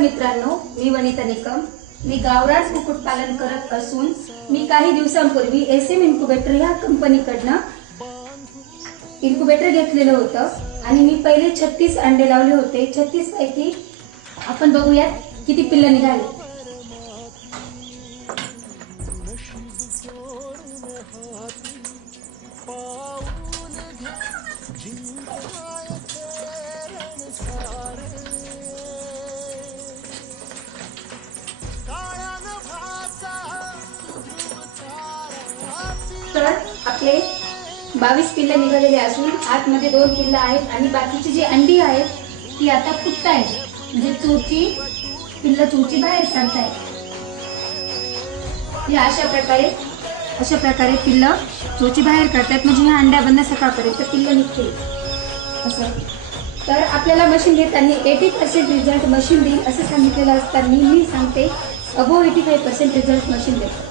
मित्रांनो, मी वनिता निकम. मी गावरान कुक्कुटपालन करत असून मी काही दिवसांपूर्वी SM इन्क्युबेटर ह्या कंपनीकडनं इन्क्युबेटर घेतलेलं होतं आणि मी पहिले 36 अंडे लावले होते. 36 पैकी आपण बघूयात किती पिल्लं निघाली. तर आपले 22 पिल्लं निघालेले असून आतमध्ये 2 पिल्लं आहेत आणि बाकीची जी अंडी आहेत ती आता फुटतायत. म्हणजे पिल्लं चोची बाहेर काढतायत. या अशा प्रकारे पिल्लं चोची बाहेर काढतायत. म्हणजे ह्या अंड्या बंद सकाळपर्यंत पिल्लं निघतील असं. तर आपल्याला मशीन घेताना 80% रिझल्ट मशीन देईल असं सांगितलेलं असताना मी सांगते अबोव 85% रिझल्ट मशीन देतो.